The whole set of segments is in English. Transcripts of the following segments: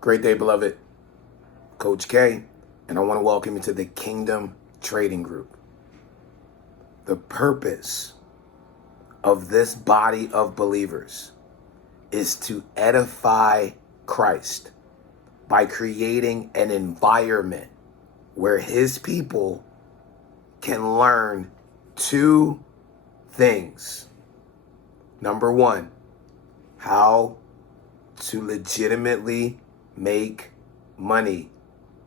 Great day, beloved. Coach K, and I want to welcome you to the Kingdom Trading Group. The purpose of this body of believers is to edify Christ by creating an environment where his people can learn two things. Number one, how to legitimately make money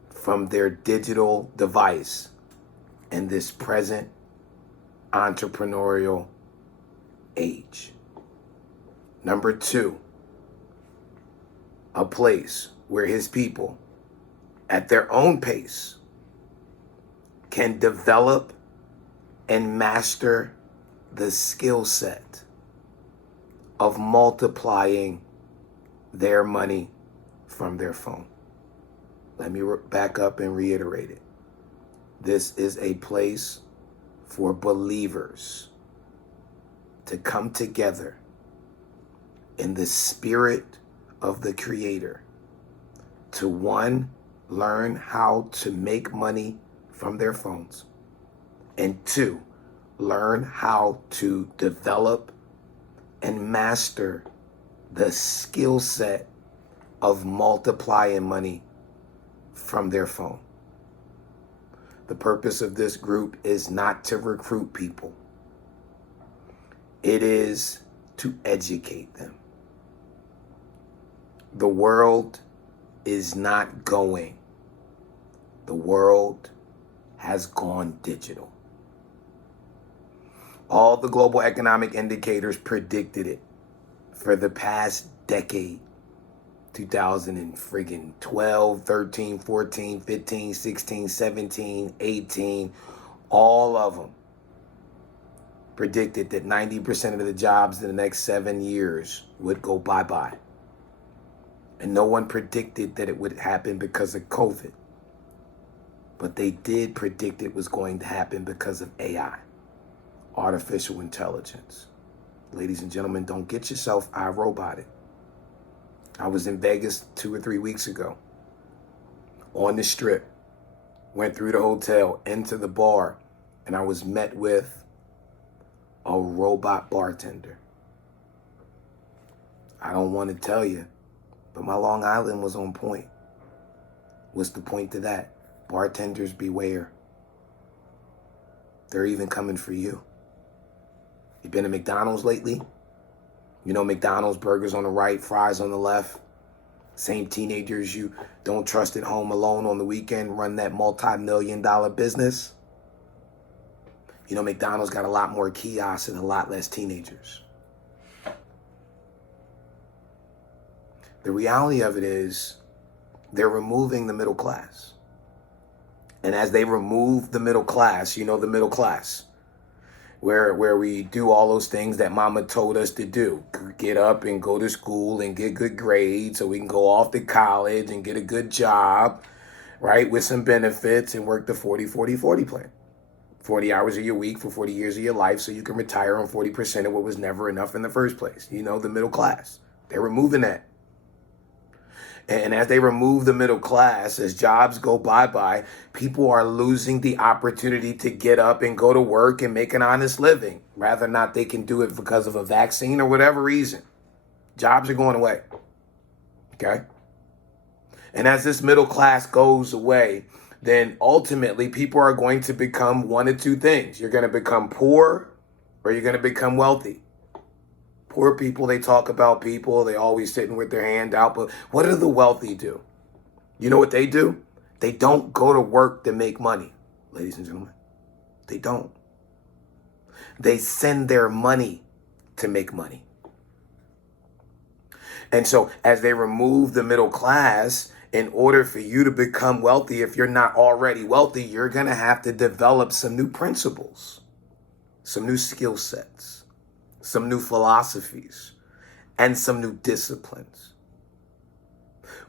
from their digital device in this present entrepreneurial age. Number two, a place where his people, at their own pace, can develop and master the skill set of multiplying their money from their phone. Let me back up and reiterate it. This is a place for believers to come together in the spirit of the Creator to, one, learn how to make money from their phones, and two, learn how to develop and master the skill set of multiplying money from their phone. The purpose of this group is not to recruit people. It is to educate them. The world is not going. The world has gone digital. All the global economic indicators predicted it for the past decade. 2012, 13, 14, 15, 16, 17, 18, all of them predicted that 90% of the jobs in the next 7 years would go bye-bye. And no one predicted that it would happen because of COVID. But they did predict it was going to happen because of AI, artificial intelligence. Ladies and gentlemen, don't get yourself iRoboted. I was in Vegas 2 or 3 weeks ago on the strip, went through the hotel, into the bar, and I was met with a robot bartender. I don't want to tell you, but my Long Island was on point. What's the point to that? Bartenders beware. They're even coming for you. You been to McDonald's lately? You know, McDonald's, burgers on the right, fries on the left. Same teenagers you don't trust at home alone on the weekend run that multi-million-dollar business. You know, McDonald's got a lot more kiosks and a lot less teenagers. The reality of it is they're removing the middle class. And as they remove the middle class, you know, the middle class, where we do all those things that mama told us to do. Get up and go to school and get good grades so we can go off to college and get a good job, right, with some benefits and work the 40-40-40 plan. 40 hours of your week for 40 years of your life so you can retire on 40% of what was never enough in the first place. You know, the middle class. They're removing that. And as they remove the middle class, as jobs go bye-bye, people are losing the opportunity to get up and go to work and make an honest living. Rather not they can do it because of a vaccine or whatever reason. Jobs are going away. Okay? And as this middle class goes away, then ultimately people are going to become one of two things. You're going to become poor or you're going to become wealthy. Poor people, they talk about people, they always sitting with their hand out, but what do the wealthy do? You know what they do? They don't go to work to make money, ladies and gentlemen. They don't. They send their money to make money. And so as they remove the middle class, in order for you to become wealthy, if you're not already wealthy, you're going to have to develop some new principles, some new skill sets, some new philosophies, and some new disciplines.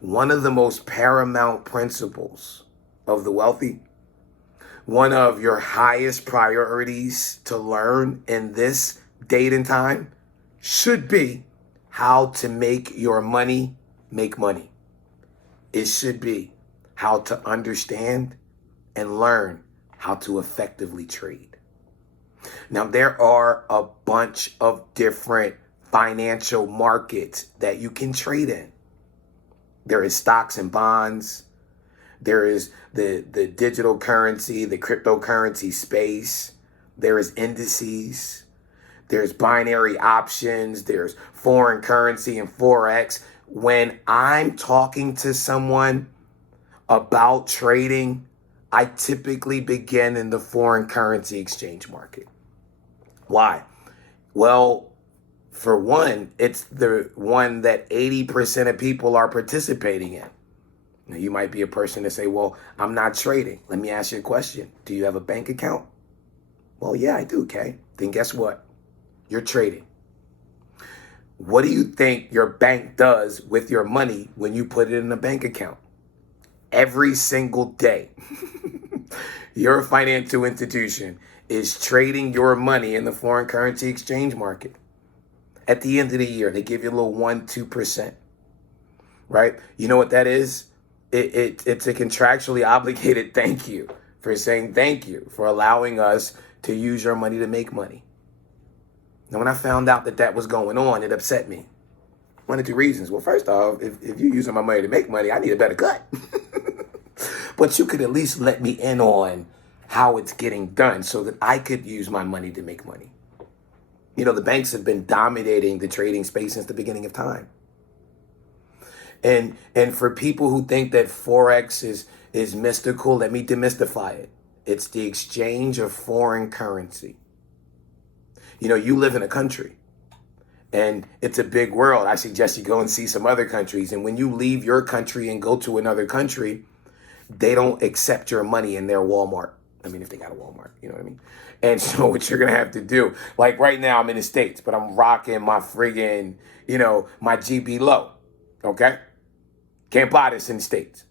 One of the most paramount principles of the wealthy, one of your highest priorities to learn in this date and time should be how to make your money make money. It should be how to understand and learn how to effectively trade. Now, there are a bunch of different financial markets that you can trade in. There is stocks and bonds. There is the digital currency, the cryptocurrency space. There is indices. There's binary options. There's foreign currency and Forex. When I'm talking to someone about trading, I typically begin in the foreign currency exchange market. Why? Well, for one, it's the one that 80% of people are participating in. Now, you might be a person to say, well, I'm not trading. Let me ask you a question. Do you have a bank account? Well, yeah, I do, okay. Then guess what? You're trading. What do you think your bank does with your money when you put it in a bank account? Every single day, your financial institution is trading your money in the foreign currency exchange market. At the end of the year, they give you a little 1-2%, right? You know what that is? It's a contractually obligated thank you for saying thank you for allowing us to use your money to make money. Now, when I found out that that was going on, it upset me. One of two reasons. Well, first off, if you're using my money to make money, I need a better cut. But you could at least let me in on how it's getting done so that I could use my money to make money. You know, the banks have been dominating the trading space since the beginning of time. And for people who think that Forex is mystical, let me demystify it. It's the exchange of foreign currency. You know, you live in a country and it's a big world. I suggest you go and see some other countries. And when you leave your country and go to another country, they don't accept your money in their Walmart. I mean, if they got a Walmart, you know what I mean? And so what you're going to have to do, like right now I'm in the States, but I'm rocking my friggin', my GB low. Okay? Can't buy this in the States.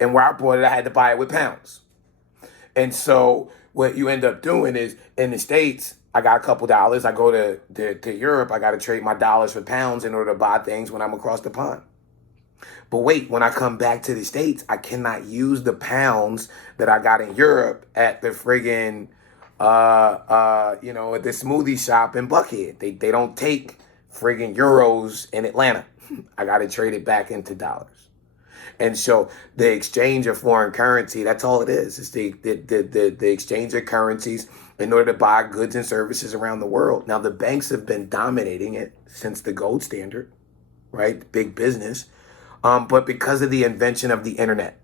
And where I bought it, I had to buy it with pounds. And so what you end up doing is in the States, I got a couple dollars. I go to Europe. I got to trade my dollars for pounds in order to buy things when I'm across the pond. But wait, when I come back to the States, I cannot use the pounds that I got in Europe at the friggin', at the smoothie shop in Buckhead. They don't take friggin' euros in Atlanta. I got to trade it back into dollars. And so the exchange of foreign currency, that's all it is. It's the exchange of currencies in order to buy goods and services around the world. Now, the banks have been dominating it since the gold standard, right? Big business. But because of the invention of the internet,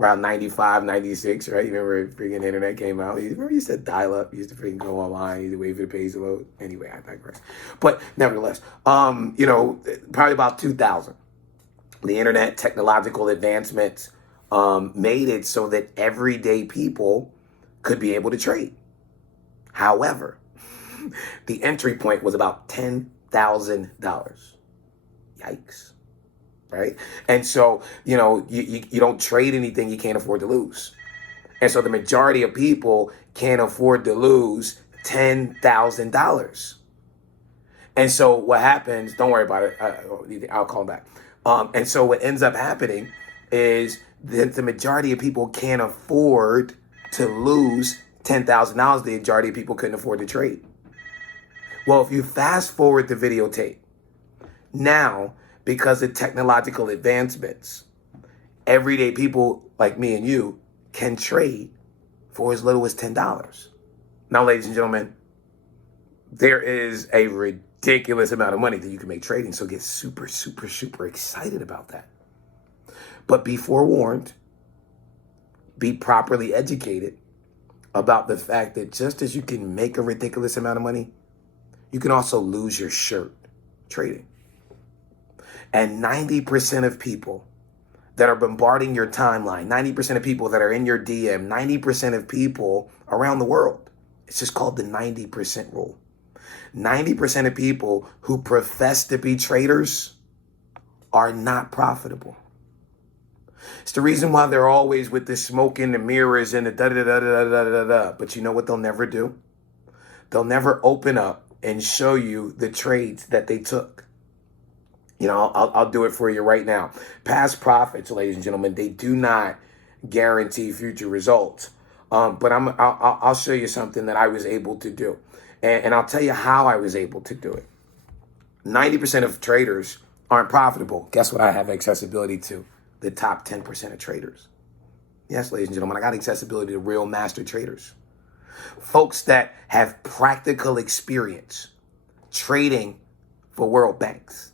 around 95, 96, right? You remember freaking internet came out? Remember you said dial-up? You used to freaking go online, you used to wait for the page to load. Anyway, I digress. But nevertheless, probably about 2000. The internet technological advancements made it so that everyday people could be able to trade. However, the entry point was about $10,000. Yikes. Right? And so, you don't trade anything you can't afford to lose. And so the majority of people can't afford to lose $10,000. And so what happens, don't worry about it. I'll call back. And so what ends up happening is that the majority of people can't afford to lose $10,000. The majority of people couldn't afford to trade. Well, if you fast forward the videotape, now, because of technological advancements, everyday people like me and you can trade for as little as $10. Now, ladies and gentlemen, there is a ridiculous amount of money that you can make trading. So get super, super, super excited about that. But be forewarned, be properly educated about the fact that just as you can make a ridiculous amount of money, you can also lose your shirt trading. And 90% of people that are bombarding your timeline, 90% of people that are in your DM, 90% of people around the world, it's just called the 90% rule. 90% of people who profess to be traders are not profitable. It's the reason why they're always with the smoke in the mirrors and the da-da-da-da-da-da-da-da. But you know what they'll never do? They'll never open up and show you the trades that they took. I'll do it for you right now. Past profits, ladies and gentlemen, they do not guarantee future results. But I'll show you something that I was able to do. And I'll tell you how I was able to do it. 90% of traders aren't profitable. Guess what I have accessibility to? The top 10% of traders. Yes, ladies and gentlemen, I got accessibility to real master traders. Folks that have practical experience trading for world banks.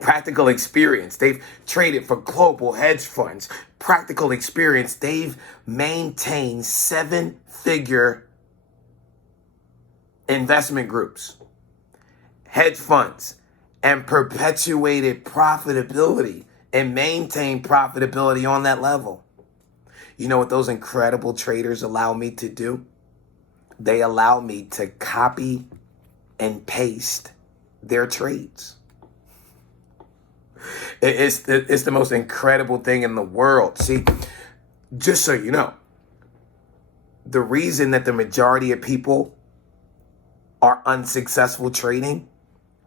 Practical experience. They've traded for global hedge funds. Practical experience. They've maintained 7-figure investment groups, hedge funds, and perpetuated profitability and maintained profitability on that level. You know what those incredible traders allow me to do? They allow me to copy and paste their trades. It's the most incredible thing in the world. See, just so you know, the reason that the majority of people are unsuccessful trading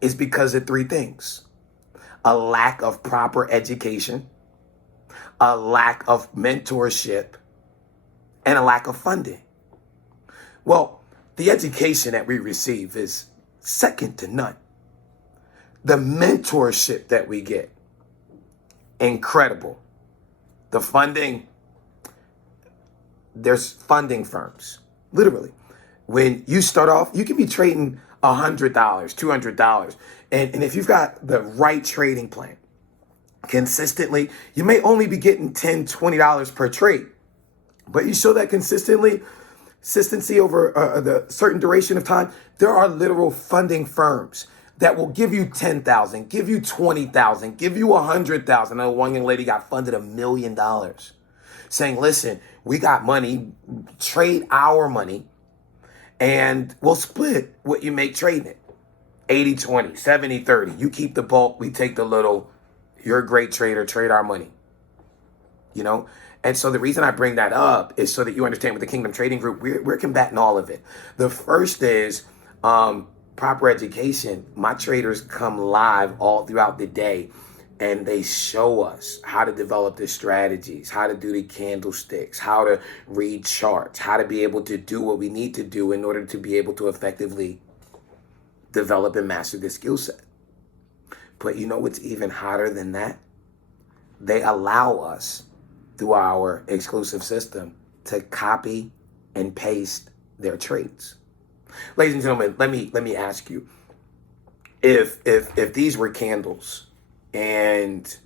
is because of 3 things: a lack of proper education, a lack of mentorship, and a lack of funding. Well, the education that we receive is second to none. The mentorship that we get, incredible. The funding, there's funding firms, literally. When you start off, you can be trading $100, $200. And if you've got the right trading plan, consistently, you may only be getting $10, $20 per trade. But you show that consistency over the certain duration of time, there are literal funding firms that will give you $10,000, give you $20,000, give you $100,000. I know one young lady got funded $1 million, saying, listen, we got money, trade our money, and we'll split what you make trading it. 80-20, 70-30. You keep the bulk, we take the little. You're a great trader, trade our money. And so the reason I bring that up is so that you understand with the Kingdom Trading Group, we're combating all of it. The first is proper education. My traders come live all throughout the day, and they show us how to develop the strategies, how to do the candlesticks, how to read charts, how to be able to do what we need to do in order to be able to effectively develop and master the skill set. But you know what's even hotter than that? They allow us, through our exclusive system, to copy and paste their trades. Ladies and gentlemen, let me ask you, if these were candles and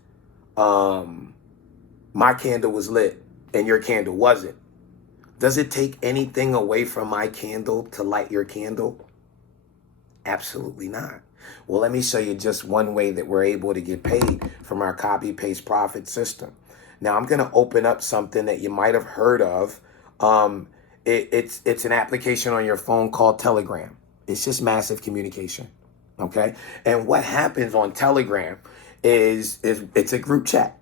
my candle was lit and your candle wasn't, does it take anything away from my candle to light your candle? Absolutely not. Well, let me show you just one way that we're able to get paid from our copy paste profit system. Now, I'm going to open up something that you might have heard of. It's an application on your phone called Telegram. It's just massive communication. Okay. And what happens on Telegram is it's a group chat.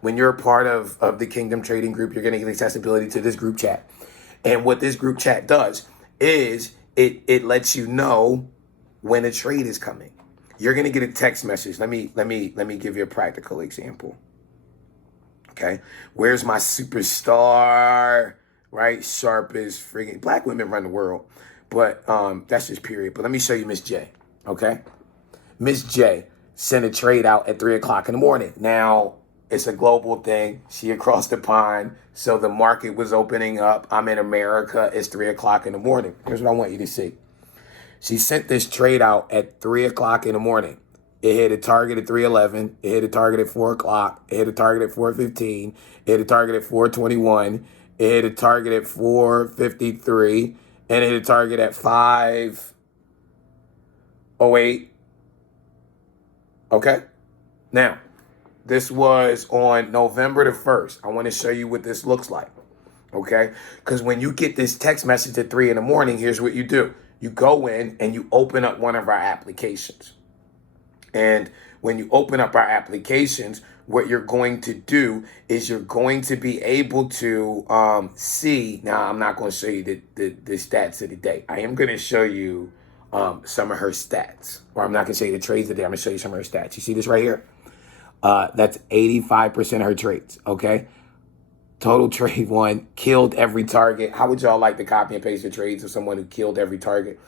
When you're a part of the Kingdom Trading Group, you're going to get accessibility to this group chat. And what this group chat does is it lets you know when a trade is coming. You're going to get a text message. Let me give you a practical example. Okay. Where's my superstar? Right? Sharp as friggin' black women run the world. But that's just period. But let me show you Miss J. Okay. Miss J sent a trade out at 3:00 in the morning. Now, it's a global thing. She across the pond. So the market was opening up. I'm in America. It's 3:00 in the morning. Here's what I want you to see. She sent this trade out at 3:00 in the morning. It hit a target at 3:11. It hit a target at 4:00. It hit a target at 4:15. It hit a target at 4:21. It hit a target at 4:53. And it hit a target at 5:08. Okay? Now, this was on November the 1st. I want to show you what this looks like. Okay? Because when you get this text message at 3 in the morning, here's what you do. You go in and you open up one of our applications. And when you open up our applications, what you're going to do is you're going to be able to see. Now, I'm not going to show you the stats of the day. I am going to show you some of her stats. Or I'm not going to show you the trades today. I'm going to show you some of her stats. You see this right here? That's 85% of her trades, okay? Total trade one, killed every target. How would y'all like to copy and paste the trades of someone who killed every target?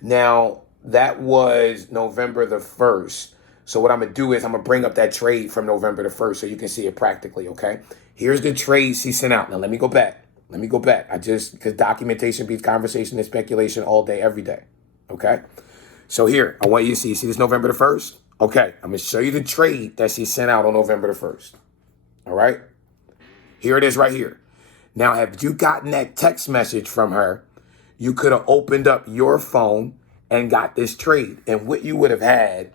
Now, that was November the 1st. So what I'm going to do is I'm going to bring up that trade from November the 1st so you can see it practically, okay? Here's the trade she sent out. Now, let me go back. Because documentation beats conversation and speculation all day, every day, okay? So here, I want you to see this November the 1st? Okay, I'm going to show you the trade that she sent out on November the 1st, all right? Here it is right here. Now, have you gotten that text message from her, you could have opened up your phone and got this trade. And what you would have had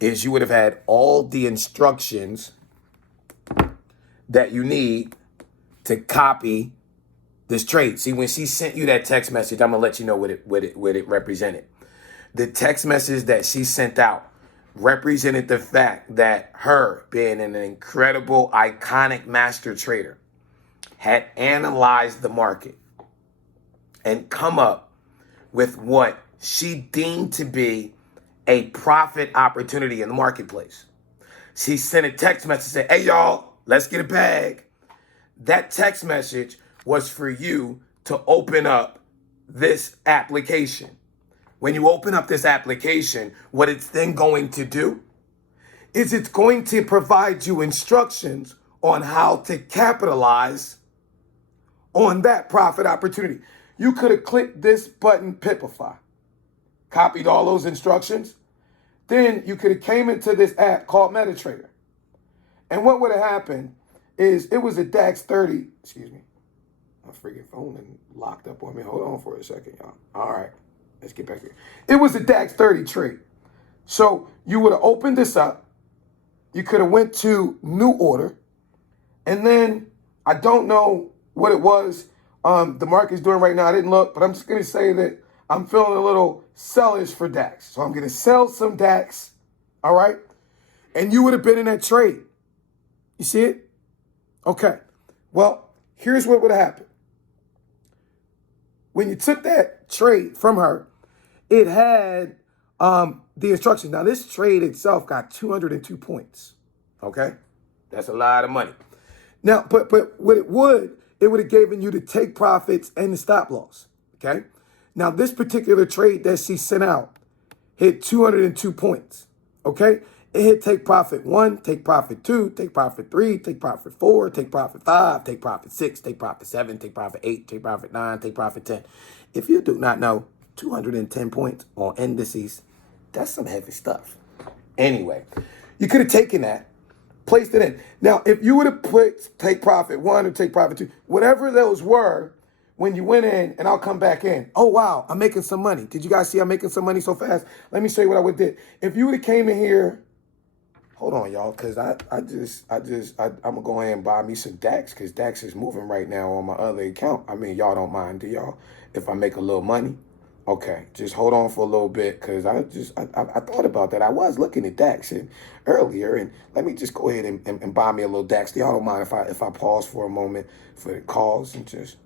is you would have had all the instructions that you need to copy this trade. See, when she sent you that text message, I'm gonna let you know what it represented. The text message that she sent out represented the fact that her, being an incredible, iconic master trader, had analyzed the market and come up with what she deemed to be a profit opportunity in the marketplace. She sent a text message saying, hey, y'all, let's get a bag. That text message was for you to open up this application. When you open up this application, what it's then going to do is it's going to provide you instructions on how to capitalize on that profit opportunity. You could have clicked this button, Pipify, copied all those instructions. Then you could have came into this app called MetaTrader. And what would have happened is it was a DAX 30, excuse me, my freaking phone and locked up on me. Hold on for a second, y'all. All right, let's get back here. It was a DAX 30 trade. So you would have opened this up. You could have went to new order. And then I don't know what it was the market's doing right now. I didn't look, but I'm just going to say that I'm feeling a little sellish for DAX. So I'm going to sell some DAX, all right? And you would have been in that trade. You see it? Okay. Well, here's what would have happened. When you took that trade from her, it had the instructions. Now, this trade itself got 202 points, okay? That's a lot of money. Now, but what it would have given you the take profits and the stop loss, okay? Now, this particular trade that she sent out hit 202 points, okay? It hit take profit 1, take profit 2, take profit 3, take profit 4, take profit 5, take profit 6, take profit 7, take profit 8, take profit 9, take profit 10. If you do not know, 210 points on indices, that's some heavy stuff. Anyway, you could have taken that, placed it in. Now, if you would have put take profit 1 or take profit 2, whatever those were, when you went in, and I'll come back in. Oh, wow, I'm making some money. Did you guys see I'm making some money so fast? Let me show you what I would did. If you would have came in here, hold on, y'all, because I'm going to go ahead and buy me some DAX, because DAX is moving right now on my other account. I mean, y'all don't mind, do y'all? If I make a little money? Okay, just hold on for a little bit, because I thought about that. I was looking at DAX earlier, and let me just go ahead and buy me a little DAX. Y'all don't mind if I pause for a moment for the calls and just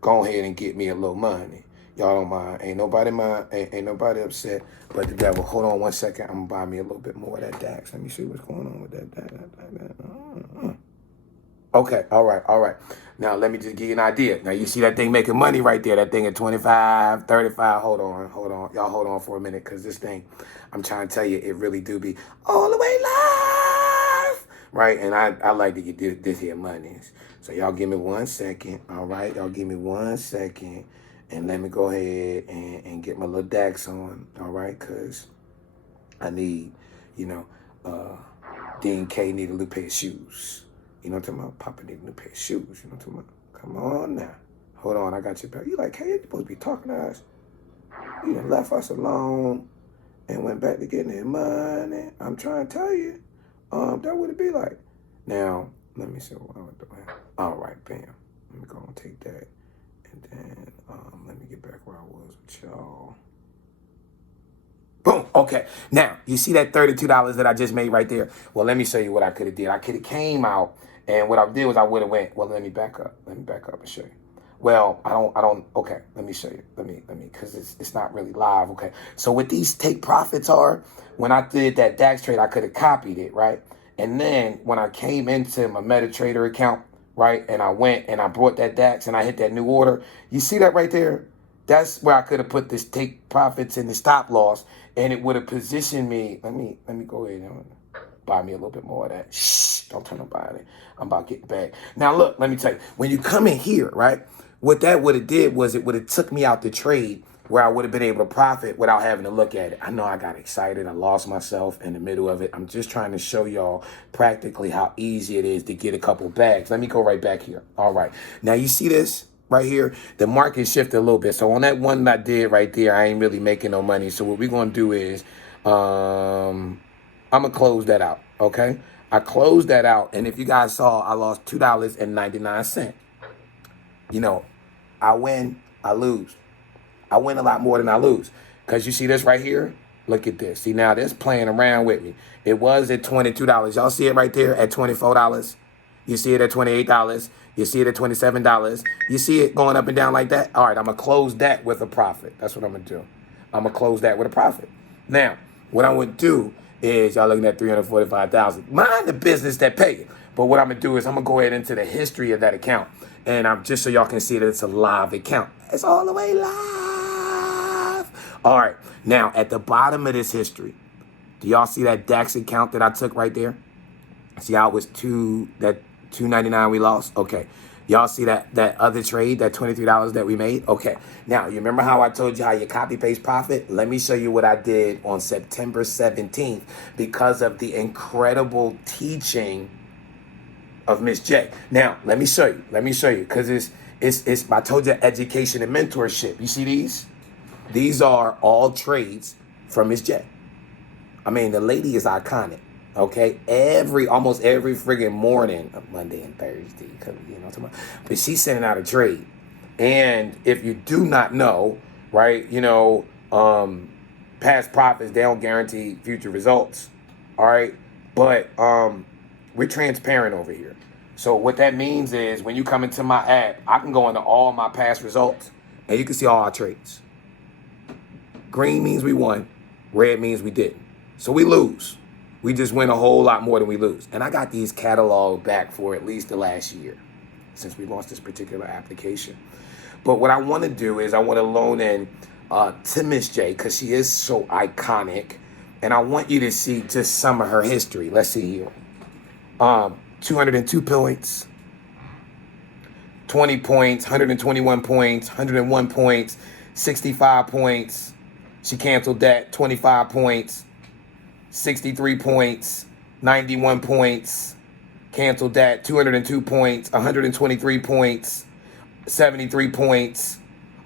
go ahead and get me a little money. Y'all don't mind. Ain't nobody upset but the devil. Hold on one second. I'm going to buy me a little bit more of that DAX. Let me see what's going on with that. Okay, all right. Now, let me just give you an idea. Now, you see that thing making money right there. That thing at 25, 35. Hold on. Y'all hold on for a minute, because this thing, I'm trying to tell you, it really do be all the way live. Right? And I like to get this here money. So y'all give me 1 second. All right? Y'all give me 1 second. And let me go ahead and get my little DAX on. All right? Because I need, Dean K need a new pair of shoes. You know what I'm talking about? Papa need a new pair of shoes. You know what I'm talking about? Come on now. Hold on. I got your back. You like, hey, you're supposed to be talking to us. You done left us alone and went back to getting that money. I'm trying to tell you. That would it be like. Now, let me see what I'm doing. All right, bam. Let me go and take that. And then let me get back where I was with y'all. Boom. Okay. Now, you see that $32 that I just made right there? Well, let me show you what I could have did. I could have came out, and what I did was I would have went, well, let me back up. Let me back up and show you. Well, okay, let me show you. Let me, because it's not really live. Okay. So what these take profits are, when I did that DAX trade, I could have copied it, right? And then when I came into my MetaTrader account, right, and I went and I brought that DAX and I hit that new order, you see that right there? That's where I could have put this take profits and the stop loss, and it would have positioned me. Let me go ahead and buy me a little bit more of that. Shh, don't turn on buying it. I'm about to get the bag. Now look, let me tell you, when you come in here, right, what that would have did was it would have took me out the trade where I would have been able to profit without having to look at it. I know I got excited. I lost myself in the middle of it. I'm just trying to show y'all practically how easy it is to get a couple bags. Let me go right back here. All right. Now you see this right here? The market shifted a little bit. So on that one that I did right there, I ain't really making no money. So what we're going to do is I'm going to close that out. Okay. I closed that out. And if you guys saw, I lost $2.99. You know, I win, I lose. I win a lot more than I lose. Because you see this right here? Look at this. See, now this playing around with me. It was at $22. Y'all see it right there at $24? You see it at $28. You see it at $27. You see it going up and down like that? All right, I'm going to close that with a profit. That's what I'm going to do. I'm going to close that with a profit. Now, what I would do is, y'all looking at $345,000. Mind the business that pay it. But what I'm going to do is I'm going to go ahead into the history of that account. And I'm just so y'all can see that it's a live account. It's all the way live. All right. Now, at the bottom of this history, do y'all see that DAX account that I took right there? See how it was $2.99 we lost? Okay. Y'all see that other trade, that $23 that we made? Okay. Now, you remember how I told you how you copy paste profit? Let me show you what I did on September 17th because of the incredible teaching of Miss J. Now, let me show you. Because it's I told you education and mentorship. You see these? These are all trades from Miss J. I mean, the lady is iconic. Okay, almost every friggin' morning, Monday and Thursday, but she's sending out a trade. And if you do not know, right, past profits, they don't guarantee future results. All right, but we're transparent over here. So what that means is when you come into my app, I can go into all my past results and you can see all our trades. Green means we won. Red means we didn't. So we lose. We just win a whole lot more than we lose. And I got these cataloged back for at least the last year since we launched this particular application. But what I want to do is I want to loan in to Miss J because she is so iconic. And I want you to see just some of her history. Let's see here. 202 points, 20 points, 121 points, 101 points, 65 points. She canceled that, 25 points, 63 points, 91 points, canceled that, 202 points, 123 points, 73 points.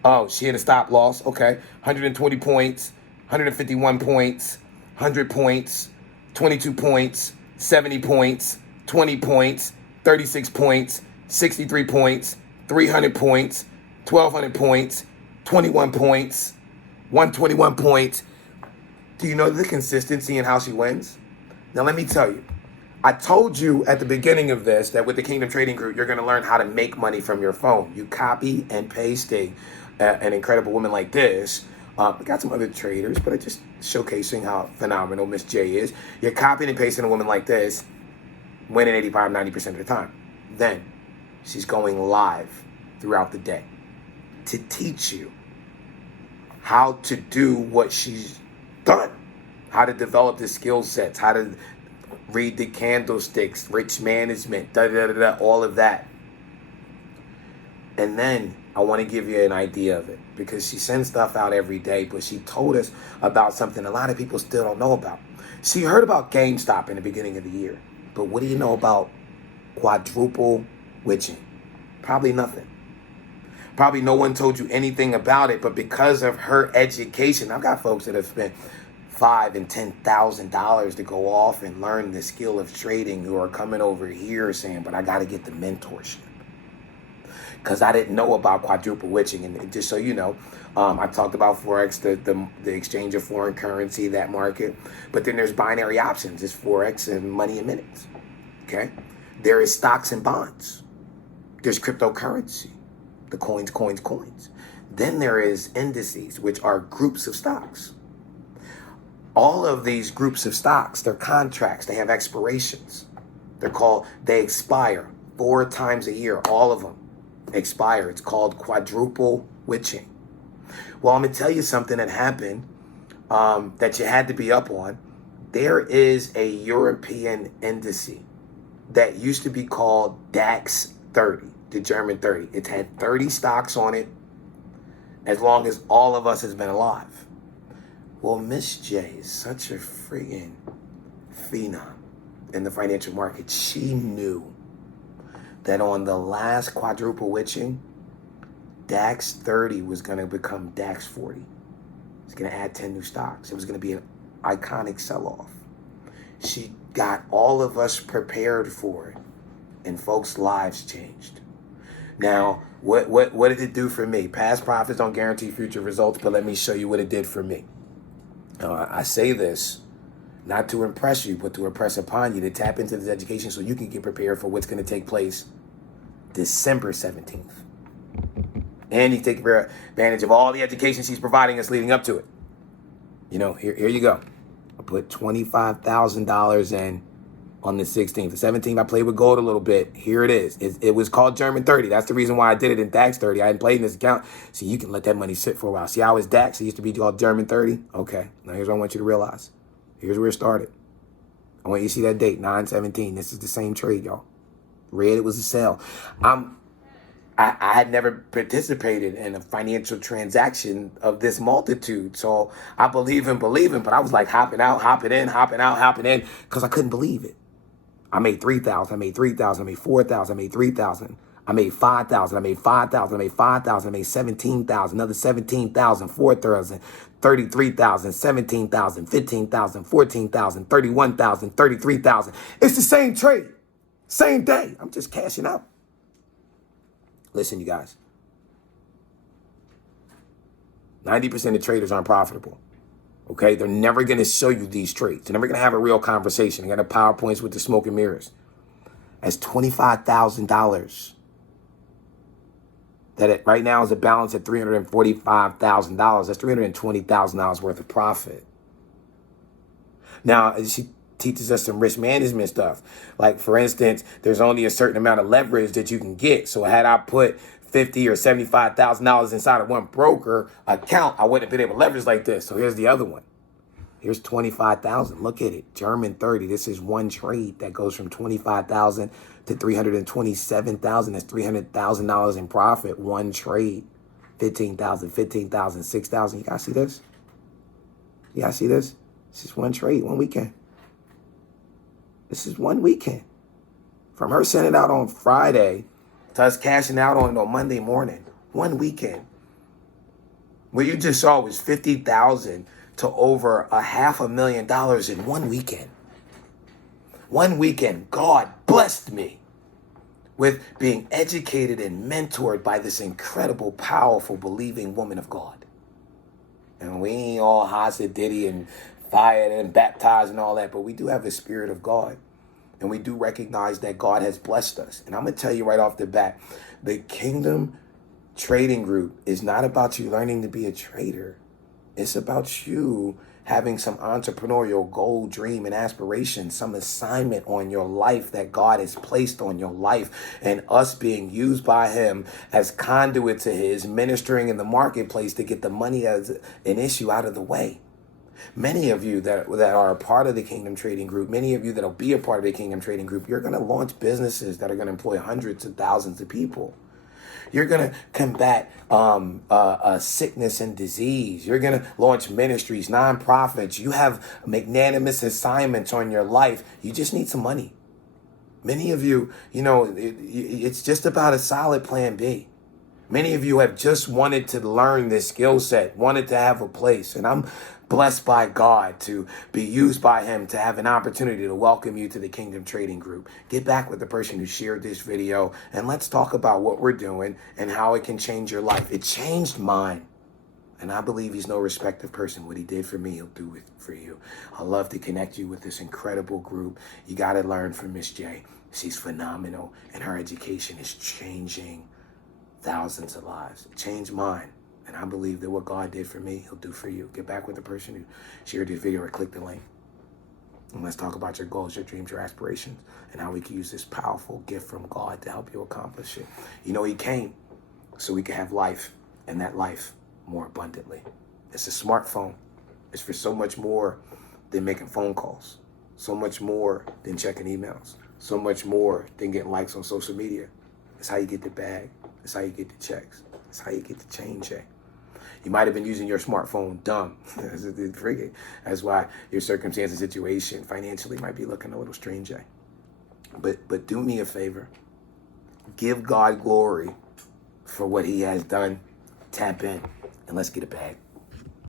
Oh, she had a stop loss. Okay. 120 points, 151 points, 100 points, 22 points, 70 points, 20 points, 36 points, 63 points, 300 points, 1,200 points, 21 points, 121 points. Do you know the consistency in how she wins? Now, let me tell you. I told you at the beginning of this that with the Kingdom Trading Group, you're going to learn how to make money from your phone. You copy and pasting an incredible woman like this. We got some other traders, but it's just showcasing how phenomenal Miss J is. You're copying and pasting a woman like this, winning 85, 90% of the time. Then she's going live throughout the day to teach you how to do what she's done, how to develop the skill sets, how to read the candlesticks, rich management, all of that. And then I want to give you an idea of it because she sends stuff out every day, but she told us about something a lot of people still don't know about. She heard about GameStop in the beginning of the year, but what do you know about quadruple witching? Probably nothing. Probably no one told you anything about it, but because of her education, I've got folks that have spent $5,000 and $10,000 to go off and learn the skill of trading who are coming over here saying, but I got to get the mentorship. Because I didn't know about quadruple witching. And just so you know, I talked about Forex, the exchange of foreign currency, that market. But then there's binary options. It's Forex and money in minutes. Okay? There is stocks and bonds. There's cryptocurrency. the coins. Then there is indices, which are groups of stocks. All of these groups of stocks, they're contracts. They have expirations. They expire 4 times a year. All of them expire. It's called quadruple witching. Well, I'm going to tell you something that happened that you had to be up on. There is a European indice that used to be called DAX 30, the German 30. It had 30 stocks on it as long as all of us has been alive. Well, Miss J is such a friggin' phenom in the financial market. She knew that on the last quadruple witching, DAX 30 was going to become DAX 40. It's going to add 10 new stocks. It was going to be an iconic sell-off. She got all of us prepared for it, and folks' lives changed. Now, what did it do for me? Past profits don't guarantee future results, but let me show you what it did for me. I say this not to impress you, but to impress upon you, to tap into this education so you can get prepared for what's going to take place December 17th. And you take advantage of all the education she's providing us leading up to it. You know, here you go. I put $25,000 in on the 16th. The 17th, I played with gold a little bit. Here it is. It was called German 30. That's the reason why I did it in DAX 30. I hadn't played in this account. So you can let that money sit for a while. See how it's DAX? It used to be called German 30. Okay. Now here's what I want you to realize. Here's where it started. I want you to see that date, 9/17. This is the same trade, y'all. Red, it was a sell. I had never participated in a financial transaction of this multitude. So I believe in believing, but I was like hopping out, hopping in, because I couldn't believe it. I made 3,000, I made 3,000, I made 4,000, I made 3,000, I made 5,000, I made 5,000, I made 5,000, I made 17,000, another 17,000, 4,000, 33,000, 17,000, 15,000, 14,000, 31,000, 33,000. It's the same trade, same day. I'm just cashing out. Listen, you guys, 90% of traders aren't profitable. Okay, they're never going to show you these trades. They're never going to have a real conversation. They got the PowerPoints with the smoke and mirrors. That's $25,000. That right now is a balance at $345,000. That's $320,000 worth of profit. Now, she teaches us some risk management stuff. Like, for instance, there's only a certain amount of leverage that you can get. So had I put $50,000 or $75,000 inside of one broker account, I wouldn't have been able to leverage like this. So here's the other one. Here's 25,000. Look at it. German 30. This is one trade that goes from 25,000 to 327,000. That's $300,000 in profit. One trade. 15,000, 15,000, 6,000. You guys see this? You guys see this? This is one trade, one weekend. This is one weekend. From her sending it out on Friday to us cashing out on it on Monday morning. One weekend. What you just saw was 50,000 to over $500,000 in one weekend. One weekend, God blessed me with being educated and mentored by this incredible, powerful, believing woman of God. And we ain't all Hasidity and fired and baptized and all that, but we do have the Spirit of God. And we do recognize that God has blessed us. And I'm going to tell you right off the bat, the Kingdom Trading Group is not about you learning to be a trader. It's about you having some entrepreneurial goal, dream, and aspiration, some assignment on your life that God has placed on your life, and us being used by him as conduit to his, ministering in the marketplace to get the money as an issue out of the way. Many of you that are a part of the Kingdom Trading Group, many of you that will be a part of the Kingdom Trading Group, you're going to launch businesses that are going to employ hundreds of thousands of people. You're going to combat sickness and disease. You're going to launch ministries, nonprofits. You have magnanimous assignments on your life. You just need some money. Many of you, it's just about a solid plan B. Many of you have just wanted to learn this skill set, wanted to have a place. And I'm blessed by God to be used by him to have an opportunity to welcome you to the Kingdom Trading Group. Get back with the person who shared this video and let's talk about what we're doing and how it can change your life. It changed mine. And I believe he's no respective person. What he did for me, he'll do it for you. I love to connect you with this incredible group. You got to learn from Miss J. She's phenomenal and her education is changing thousands of lives. It changed mine. And I believe that what God did for me, he'll do for you. Get back with the person who shared this video or click the link. And let's talk about your goals, your dreams, your aspirations, and how we can use this powerful gift from God to help you accomplish it. You know, he came so we can have life, and that life more abundantly. It's a smartphone. It's for so much more than making phone calls, so much more than checking emails, so much more than getting likes on social media. It's how you get the bag. It's how you get the checks. It's how you get the change check. You might have been using your smartphone dumb. That's why your circumstance and situation financially might be looking a little strange. But do me a favor. Give God glory for what he has done. Tap in and let's get a bag.